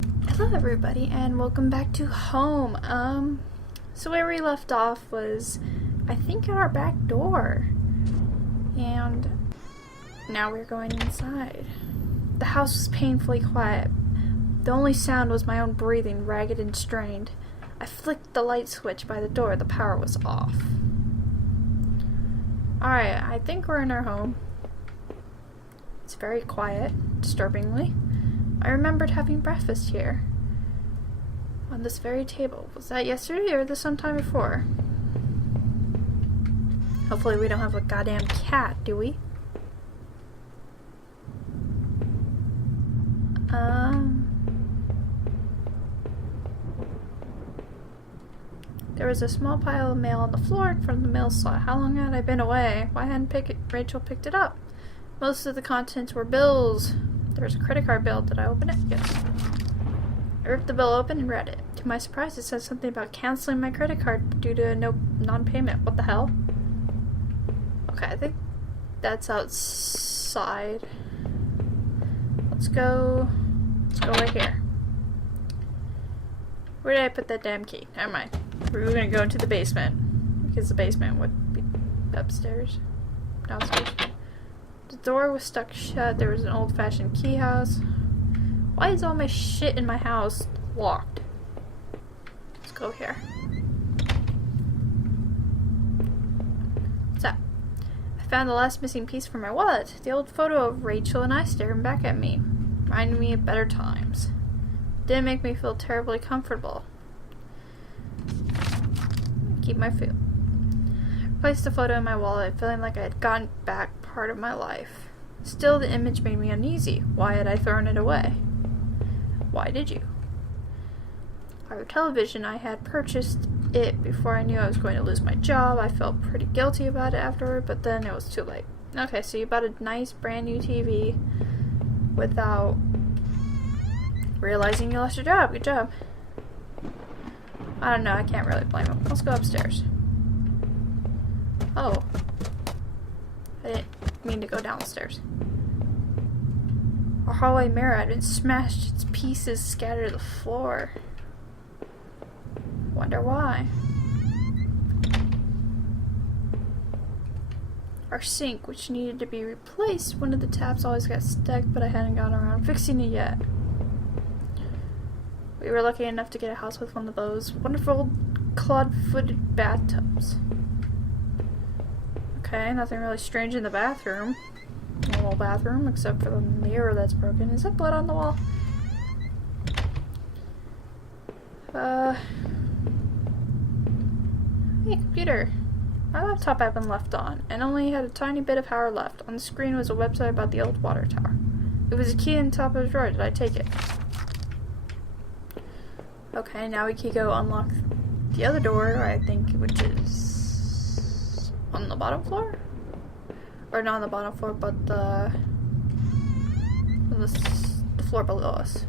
Hello everybody and welcome back to home. So where we left off was, I think, at our back door. And now we're going inside. The house was painfully quiet. The only sound was my own breathing, ragged and strained. I flicked the light switch by the door. The power was off. Alright, I think we're in our home. It's very quiet, disturbingly. I remembered having breakfast here. On this very table. Was that yesterday or this sometime before? Hopefully we don't have a goddamn cat, do we? There was a small pile of mail on the floor from the mail slot. How long had I been away? Why hadn't Rachel picked it up? Most of the contents were bills. There was a credit card bill. Did I open it? Yes. I ripped the bill open and read it. To my surprise, it said something about canceling my credit card due to no non-payment. What the hell? Okay, I think that's outside. Let's go right here. Where did I put that damn key? Never mind. We were gonna go into the basement because the basement would be upstairs, downstairs. The door was stuck shut. There was an old-fashioned key house. Why is all my shit in my house locked? Let's go here. What's that? I found the last missing piece from my wallet. The old photo of Rachel and I staring back at me. Reminded me of better times. Didn't make me feel terribly comfortable. Keep my feel. I placed the photo in my wallet, feeling like I had gotten back part of my life. Still, the image made me uneasy. Why had I thrown it away? Why did you? Our television, I had purchased it before I knew I was going to lose my job. I felt pretty guilty about it afterward, but then it was too late. Okay, so you bought a nice brand new TV without realizing you lost your job. Good job. I don't know, I can't really blame him. Let's go upstairs. Oh. I didn't mean to go downstairs. Our hallway mirror had been smashed, its pieces scattered to the floor. Wonder why. Our sink, which needed to be replaced, one of the taps always got stuck, but I hadn't gotten around fixing it yet. We were lucky enough to get a house with one of those wonderful clawed-footed bathtubs. Okay, nothing really strange in the bathroom. Normal bathroom, except for the mirror that's broken. Is that blood on the wall? Hey, computer. My laptop had been left on, and only had a tiny bit of power left. On the screen was a website about the old water tower. It was a key in the top of the drawer. Did I take it? Okay, now we can go unlock the other door, I think, which is on the bottom floor? Or not on the bottom floor, but the floor below us.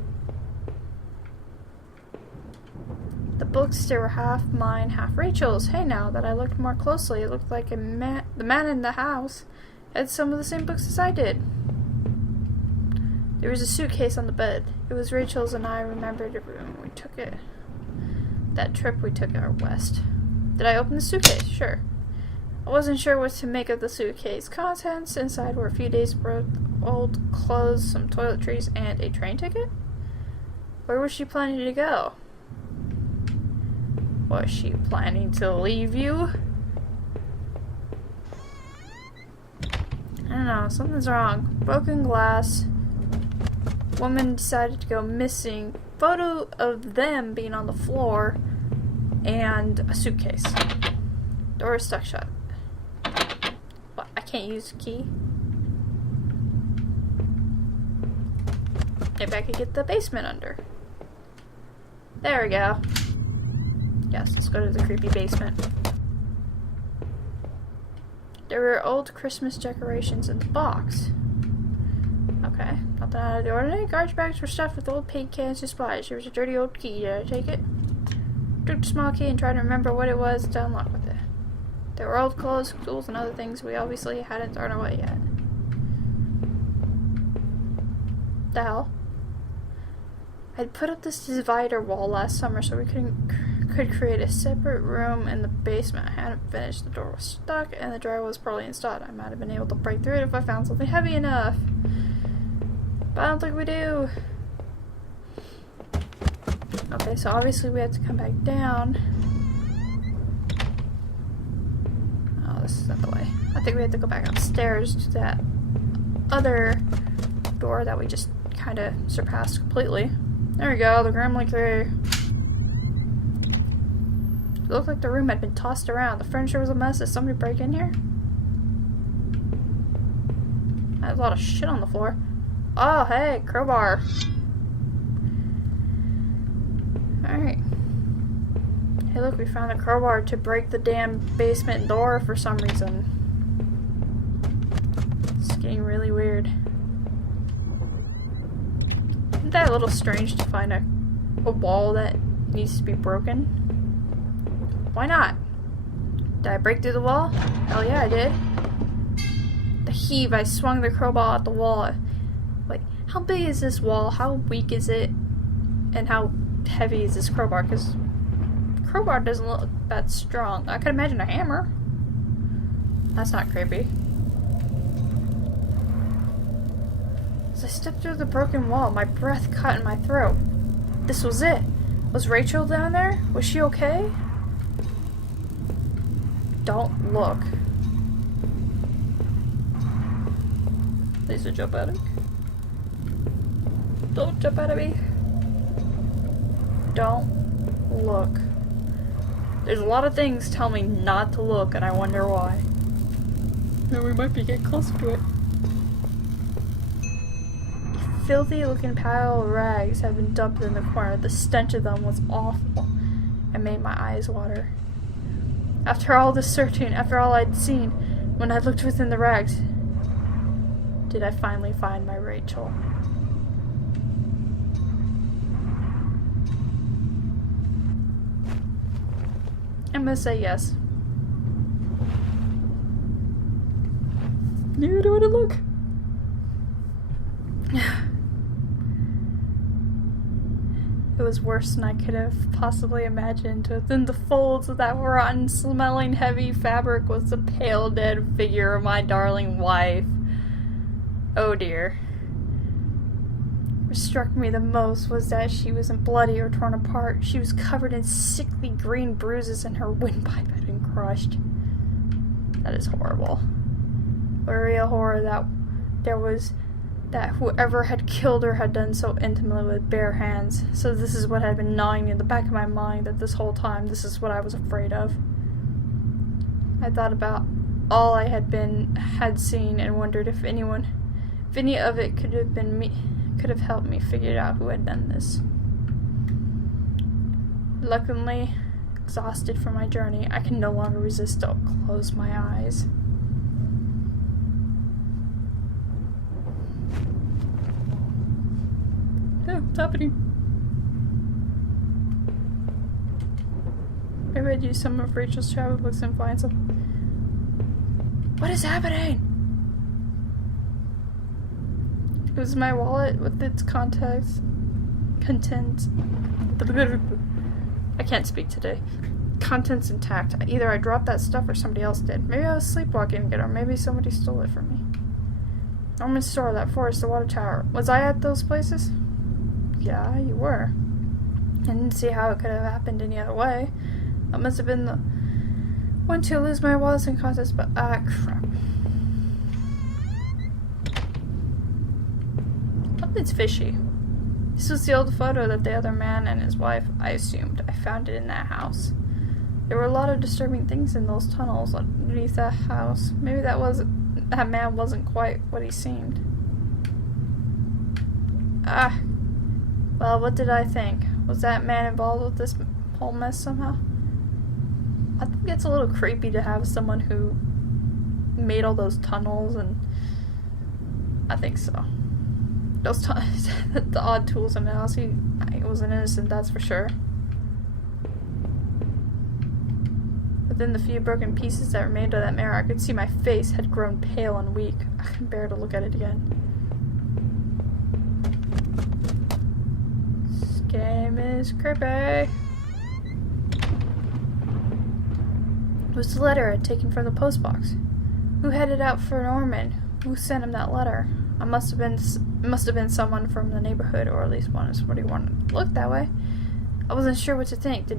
The books, they were half mine, half Rachel's. Hey, now that I looked more closely, it looked like the man in the house had some of the same books as I did. There was a suitcase on the bed. It was Rachel's, and I remembered it when we took it. That trip we took out west. Did I open the suitcase? Sure. I wasn't sure what to make of the suitcase. Contents inside were a few days' worth of old clothes, some toiletries, and a train ticket? Where was she planning to go? Was she planning to leave you? I don't know. Something's wrong. Broken glass. Woman decided to go missing. Photo of them being on the floor. And a suitcase. Door is stuck shut. What? I can't use the key? Maybe I could get the basement under. There we go. Yes, let's go to the creepy basement. There were old Christmas decorations in the box. Okay, nothing out of the ordinary. Garbage bags were stuffed with old paint cans and supplies. There was a dirty old key. Did I take it? Took the small key and tried to remember what it was to unlock with it. There were old clothes, tools, and other things we obviously hadn't thrown away yet. The hell? I'd put up this divider wall last summer so we could create a separate room in the basement. I hadn't finished. The door was stuck and the dryer was poorly installed. I might have been able to break through it if I found something heavy enough. But I don't think we do. Okay, so obviously we have to come back down. Oh, this isn't the way. I think we have to go back upstairs to that other door that we just kind of surpassed completely. There we go, the Gremlin Crew. It looked like the room had been tossed around. The furniture was a mess. Did somebody break in here? I had a lot of shit on the floor. Oh, hey, crowbar. Alright. Hey, look, we found a crowbar to break the damn basement door for some reason. It's getting really weird. Isn't that a little strange to find a wall that needs to be broken? Why not? Did I break through the wall? Hell yeah, I did. The heave, I swung the crowbar at the wall. Like, how big is this wall? How weak is it? And how heavy is this crowbar? Because crowbar doesn't look that strong. I could imagine a hammer. That's not creepy. As I stepped through the broken wall, my breath caught in my throat. This was it. Was Rachel down there? Was she okay? Don't look. Please don't jump at me. Don't jump out of me. Don't look. There's a lot of things tell me not to look, and I wonder why. No, we might be getting close to it. A filthy looking pile of rags had been dumped in the corner. The stench of them was awful and made my eyes water. After all this searching, after all I'd seen, when I looked within the rags, did I finally find my Rachel? I'm gonna say yes. You don't want to look. It was worse than I could have possibly imagined. Within the folds of that rotten, smelling, heavy fabric was the pale, dead figure of my darling wife. Oh dear. What struck me the most was that she wasn't bloody or torn apart. She was covered in sickly green bruises and her windpipe had been crushed. That is horrible. What a real horror that whoever had killed her had done so intimately with bare hands. So this is what had been gnawing in the back of my mind that this whole time this is what I was afraid of. I thought about all I had seen and wondered if any of it could have helped me figure out who had done this. Luckily, exhausted from my journey, I can no longer resist to close my eyes. Oh, what's happening? Maybe I'd use some of Rachel's travel books and find some. What is happening? It was my wallet with its contents. I can't speak today. Contents intact. Either I dropped that stuff or somebody else did. Maybe I was sleepwalking again, or maybe somebody stole it from me. Norman's store, that forest, the water tower. Was I at those places? Yeah, you were. I didn't see how it could have happened any other way. That must have been the one to lose my wallets and contents, but crap. Something's fishy. This was the old photo that the other man and his wife, I assumed. I found it in that house. There were a lot of disturbing things in those tunnels underneath that house. Maybe that man wasn't quite what he seemed. Well, what did I think? Was that man involved with this whole mess somehow? I think it's a little creepy to have someone who made all those tunnels, and I think so. Those the odd tools in the house. He wasn't innocent, that's for sure. Within the few broken pieces that remained of that mirror, I could see my face had grown pale and weak. I couldn't bear to look at it again. is creepy. It was the letter I'd taken from the postbox. Who headed out for Norman? Who sent him that letter? It must have been someone from the neighborhood, or at least somebody wanted to look that way. I wasn't sure what to think. Did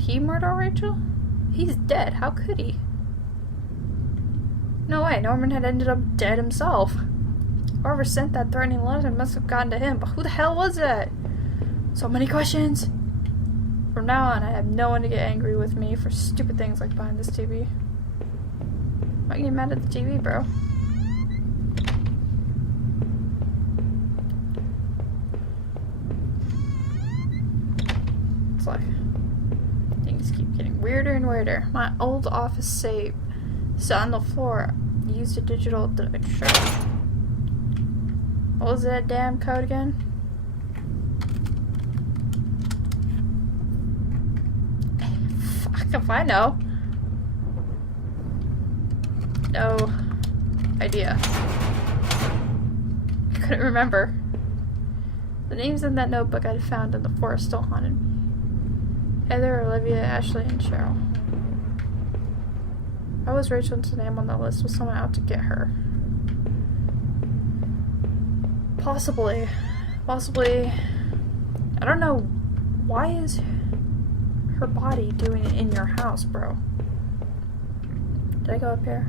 he murder Rachel? He's dead. How could he? No way. Norman had ended up dead himself. Whoever sent that threatening letter must have gotten to him, but who the hell was that? So many questions. From now on, I have no one to get angry with me for stupid things like buying this TV. Why get mad at the TV, bro? It's like things keep getting weirder and weirder. My old office safe sat on the floor. Used a digital. Sure. What was that damn code again? Fuck if I know. No idea. I couldn't remember. The names in that notebook I'd found in the forest still haunted me. Heather, Olivia, Ashley, and Cheryl. Why was Rachel's name on the list? Was someone out to get her? Possibly. I don't know. Why is her body doing it in your house, bro? Did I go up here?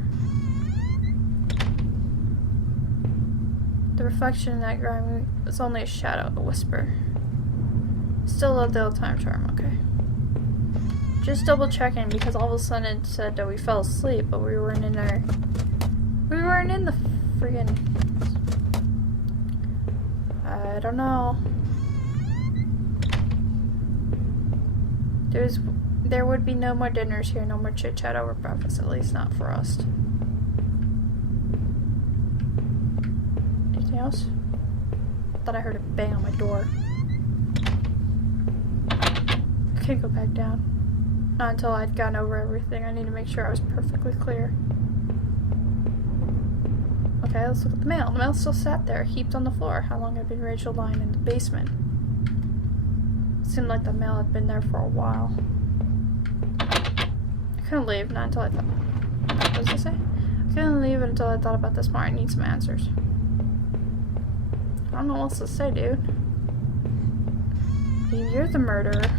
The reflection in that grime was only a shadow, a whisper. Still love the old time charm, okay. Just double checking because all of a sudden it said that we fell asleep, but we weren't in there. We weren't in the friggin'. I don't know. There would be no more dinners here, no more chit chat over breakfast, at least not for us. Anything else? Thought I heard a bang on my door. I can't go back down. Not until I'd gone over everything. I need to make sure I was perfectly clear. Okay, let's look at the mail. The mail still sat there, heaped on the floor. How long had been Rachel lying in the basement? It seemed like the mail had been there for a while. I couldn't leave, not until I thought... What does it say? I couldn't leave until I thought about this more. I need some answers. I don't know what else to say, dude. You're the murderer.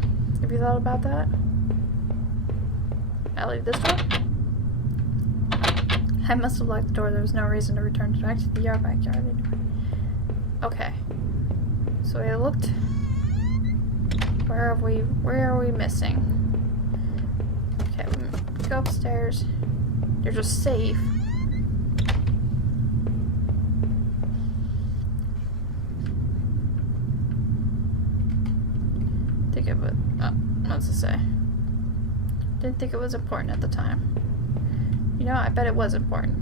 Have you thought about that? I leave this door? I must have locked the door. There was no reason to return back to the backyard anyway. Okay. So we looked. Where are we missing? Okay, we go upstairs. There's a safe. Think of it. What's it say? Didn't think it was important at the time. You know, I bet it was important.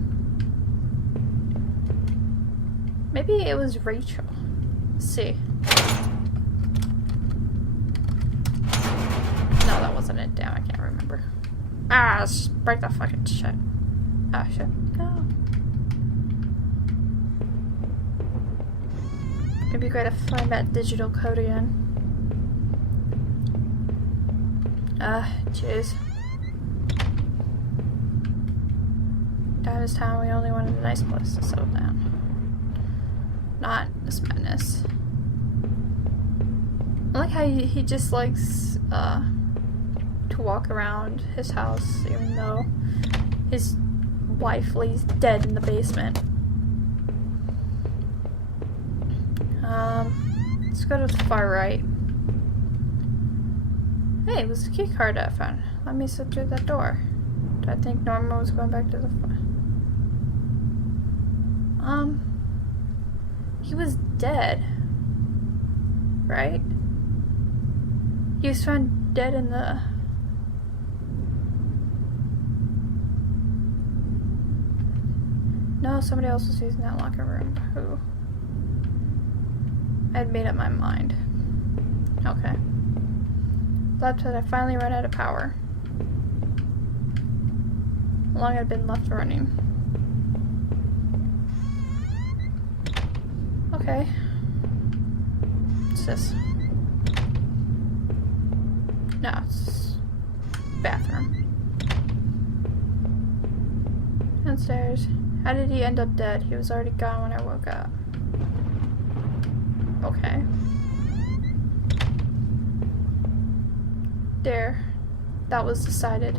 Maybe it was Rachel. Let's see. No, that wasn't it. Damn, I can't remember. Ah, let's just break that fucking shit. Ah, shit. No. It'd be great to find that digital code again. Jeez. This time we only wanted a nice place to settle down. Not this madness. I like how he just likes to walk around his house even though his wife lays dead in the basement. Let's go to the far right. Hey, it was the key card I found. Let me slip through that door. Do I think Norma was going back to the far? He was dead, right? He was found dead in the... No, somebody else was using that locker room. Who? I had made up my mind. Okay. Laptop, I finally ran out of power. How long had been left running? Okay. What's this? No, it's bathroom. Downstairs. How did he end up dead? He was already gone when I woke up. Okay. There. That was decided.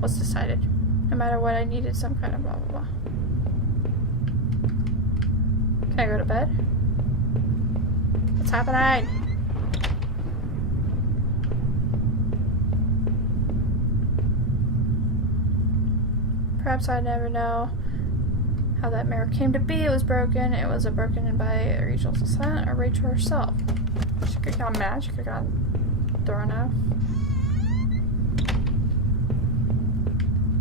What's decided? No matter what, I needed some kind of blah blah blah. Can I go to bed? What's happening? Perhaps I'd never know how that mirror came to be. It was broken. It was broken by Rachel's assistant or Rachel herself. She could have got mad. She could have got thrown out.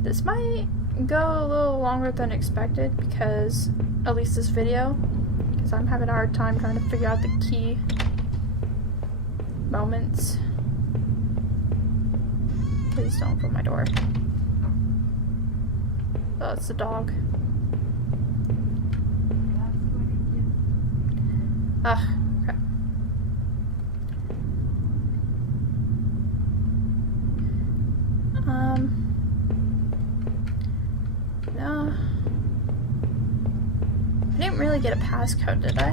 This might go a little longer than expected because, at least this video, because I'm having a hard time trying to figure out the key moments. Please don't open my door. Oh, it's the dog. Ugh, crap. No. I didn't really get a passcode, did I?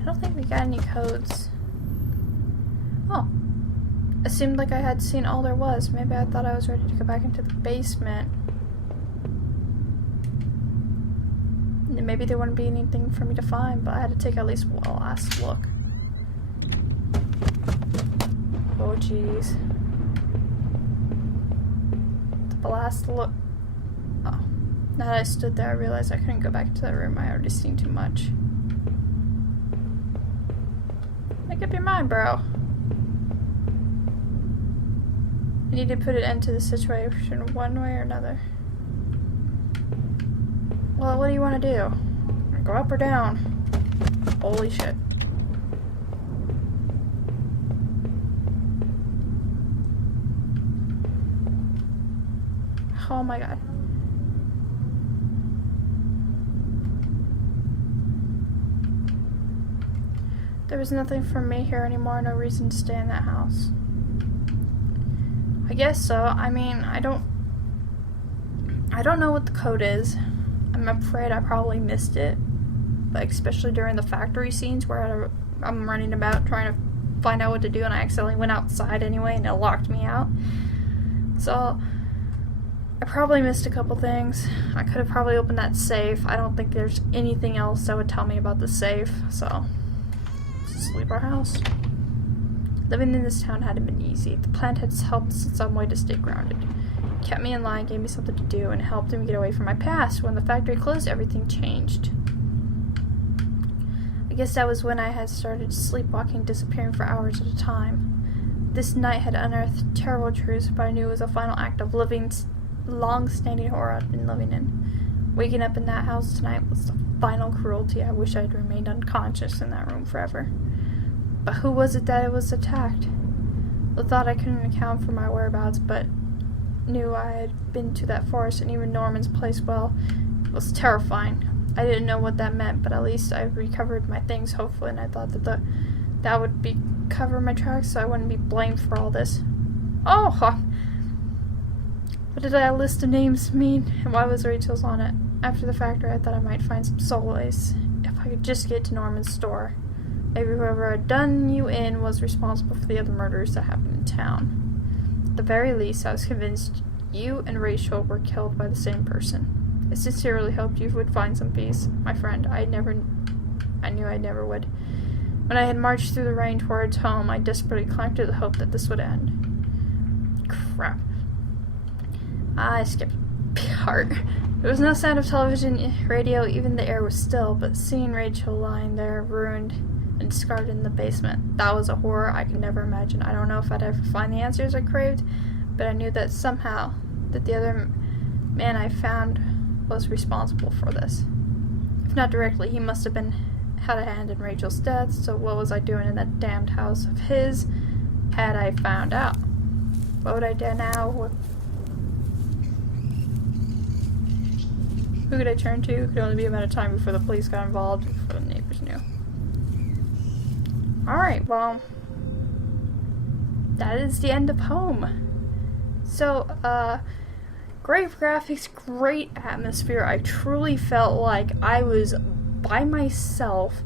I don't think we got any codes. Oh. It seemed like I had seen all there was. Maybe I thought I was ready to go back into the basement. Maybe there wouldn't be anything for me to find, but I had to take at least one last look. Oh jeez. The last look. Oh. Now that I stood there, I realized I couldn't go back into that room. I already seen too much. Make up your mind, bro. I need to put an end to the situation one way or another. Well, what do you want to do? Go up or down? Holy shit. Oh my god. There was nothing for me here anymore, no reason to stay in that house. I guess so. I mean, I don't know what the code is. I'm afraid I probably missed it, like especially during the factory scenes where I'm running about trying to find out what to do, and I accidentally went outside anyway and it locked me out. So I probably missed a couple things. I could have probably opened that safe. I don't think there's anything else that would tell me about the safe, so it's a sleeper house. Living in this town hadn't been easy. The plant had helped in some way to stay grounded. Kept me in line, gave me something to do, and helped me get away from my past. When the factory closed, everything changed. I guess that was when I had started sleepwalking, disappearing for hours at a time. This night had unearthed terrible truths, but I knew it was a final act of long-standing horror I'd been living in. Waking up in that house tonight was the final cruelty. I wish I'd remained unconscious in that room forever. But who was it that was attacked? The thought I couldn't account for my whereabouts, but knew I had been to that forest and even Norman's place well. It was terrifying. I didn't know what that meant, but at least I recovered my things, hopefully, and I thought that would cover my tracks so I wouldn't be blamed for all this. Oh! What did that list of names mean, and why was Rachel's on it? After the factory, I thought I might find some solace if I could just get to Norman's store. Maybe whoever had done you in was responsible for the other murders that happened in town. At the very least, I was convinced you and Rachel were killed by the same person. I sincerely hoped you would find some peace, my friend. I knew I never would. When I had marched through the rain towards home, I desperately clung to the hope that this would end. Crap. I skipped a part. There was no sound of television, radio, even the air was still, but seeing Rachel lying there, ruined and discarded in the basement, that was a horror I could never imagine. I don't know if I'd ever find the answers I craved, but I knew that somehow that the other man I found was responsible for this. If not directly, he must have had a hand in Rachel's death, so what was I doing in that damned house of his had I found out? What would I do now with Who could I turn to? It could only be a matter of time before the police got involved, before the neighbors knew. Alright, well, that is the end of Home. So, great graphics, great atmosphere. I truly felt like I was by myself,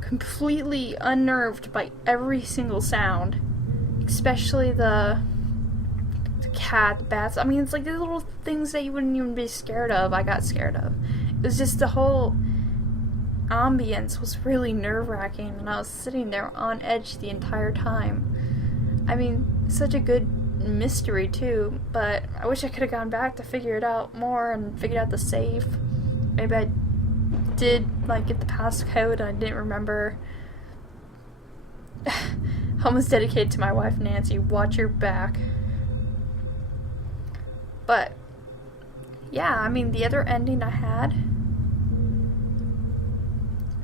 completely unnerved by every single sound. Especially the cat, the bats. I mean, it's like the little things that you wouldn't even be scared of, I got scared of. It was just the whole ambience was really nerve-wracking, and I was sitting there on edge the entire time. I mean, such a good mystery too, but I wish I could have gone back to figure it out more and figured out the safe. Maybe I did like get the passcode and I didn't remember. Home is dedicated to my wife Nancy. Watch your back. But yeah, I mean, the other ending I had,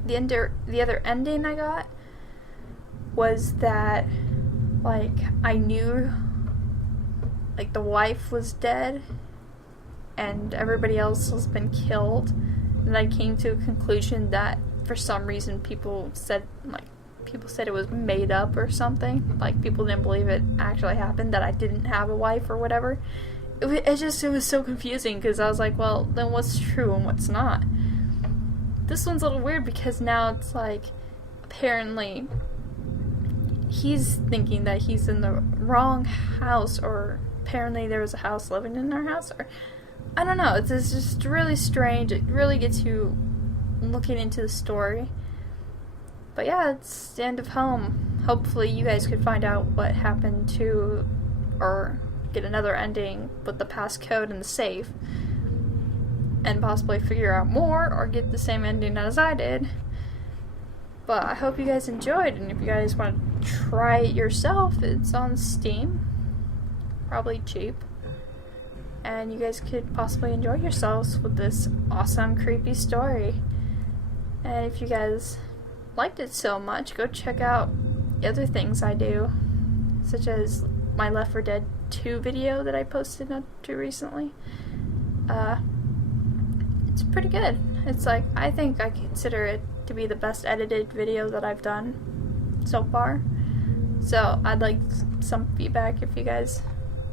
the other ending I got was that, like, I knew, like, the wife was dead and everybody else has been killed, and I came to a conclusion that for some reason people said it was made up or something, like people didn't believe it actually happened, that I didn't have a wife or whatever. It was so confusing, because I was like, well, then what's true and what's not? This one's a little weird because now it's like, apparently he's thinking that he's in the wrong house, or apparently there was a house living in our house, or I don't know. It's just really strange. It really gets you looking into the story. But yeah, it's the end of Home. Hopefully you guys could find out what happened to, or get another ending with the passcode and the safe, and possibly figure out more or get the same ending as I did. But I hope you guys enjoyed, and if you guys want to try it yourself, it's on Steam, probably cheap, and you guys could possibly enjoy yourselves with this awesome creepy story. And if you guys liked it so much, go check out the other things I do, such as my Left 4 Dead 2 video that I posted not too recently. It's pretty good. It's like, I think I consider it to be the best edited video that I've done so far. So I'd like some feedback if you guys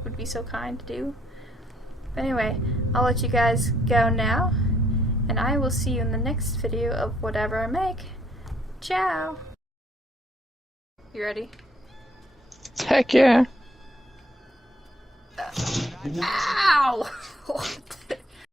would be so kind to do. But anyway, I'll let you guys go now, and I will see you in the next video of whatever I make. Ciao! You ready? Heck yeah. Ow!